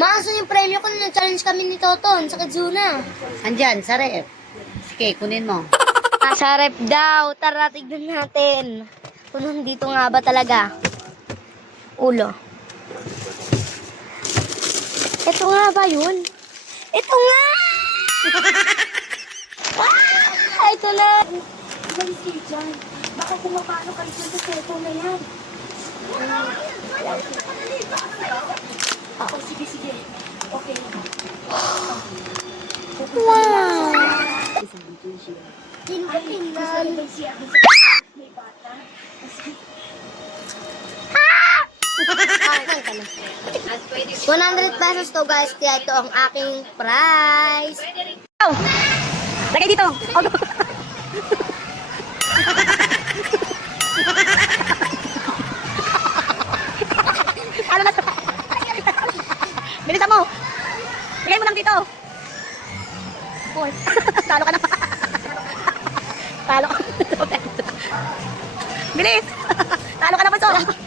Maasan yung premyo ko na challenge kami ni Toton sa Kadzuna. Andyan, sa ref. Sige, kunin mo. Nasa rep daw. Tara, tignan natin. Kung nandito nga ba talaga. Ulo. Ito nga ba yun? Ito nga! Ito na! Umalis kayo dyan. Baka kumapano kayo dyan sa cellphone na yan. Ako, sige, sige. Okay. Wow! Ay, gusto rin siya. May bata. 100 pesos to guys, kaya ito ang aking prize. Oh! Lagay dito! Oh, ano na? Bilisan mo! Lagay mo lang dito! Boy, talo ka na. Talo ka. Bilis! Talo ka na, Paso!